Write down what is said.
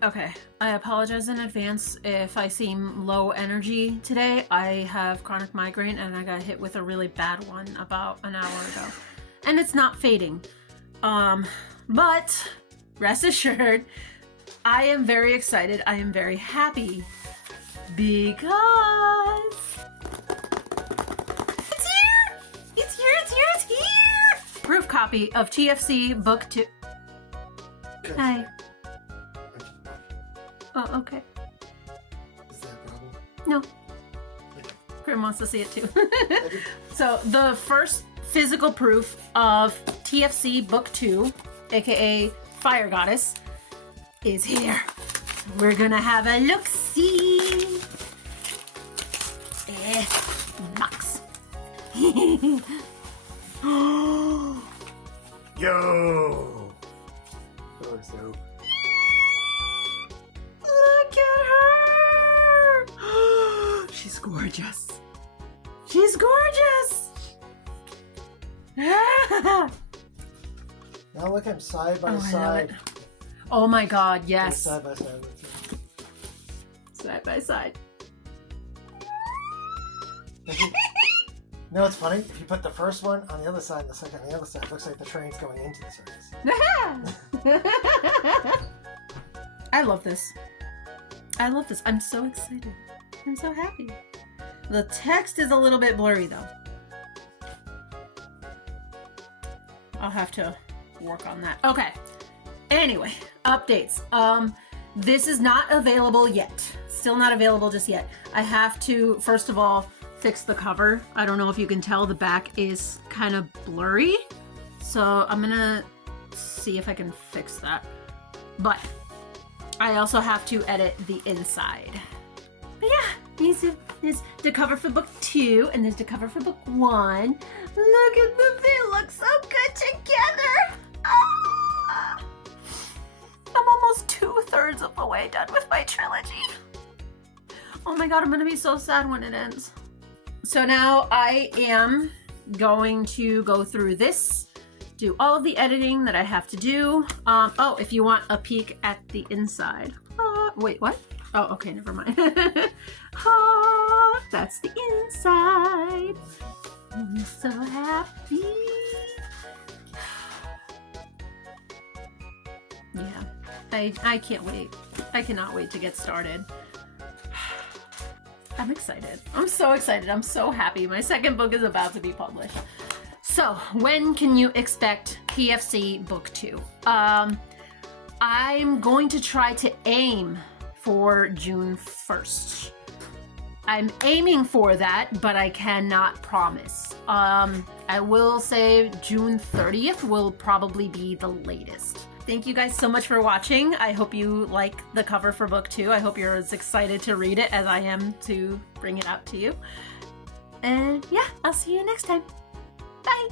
Okay, I apologize in advance if I seem low energy today. I have chronic migraine and I got hit with a really bad one about an hour ago. And it's not fading. But rest assured, I am very excited. I am very happy because it's here! It's here, it's here, it's here! Proof copy of TFC Book 2. Hi. Oh, okay. Is that a problem? No. Grim wants to see it too. So the first physical proof of TFC Book 2, aka Fire Goddess, is here. We're gonna have a look-see. Box. Yo! Oh, so. Look at her! She's gorgeous. She's gorgeous! Now look at him side by Oh, I love side. it. Oh my god, Yeah, yes. side by side. Side by side. No, it's funny. If you put the first one on the other side and the second on the other side, it looks like the train's going into the circus. I love this. I love this. I'm so excited. I'm so happy. The text is a little bit blurry though. I'll have to work on that. Okay. Anyway, updates. This is not available yet. Still not available just yet. I have to, first of all, fix the cover. I don't know if you can tell the back is kind of blurry. So I'm gonna see if I can fix that. But I also have to edit the inside. But yeah, there's the cover for book 2 and there's the cover for book 1. Look at them, they look so good together. Ah! I'm almost 2/3 of the way done with my trilogy. Oh my god, I'm gonna be so sad when it ends. So now I am going to go through this, do all of the editing that I have to do. Oh, if you want a peek at the inside. Wait, what? Oh, okay, never mind. That's the inside. I'm so happy. Yeah, I can't wait. I cannot wait to get started. I'm excited. I'm so excited. I'm so happy. My second book is about to be published. So, when can you expect TFC Book 2? I'm going to try to aim for June 1st. I'm aiming for that, but I cannot promise. I will say June 30th will probably be the latest. Thank you guys so much for watching. I hope you like the cover for book 2. I hope you're as excited to read it as I am to bring it out to you. And yeah, I'll see you next time. Bye!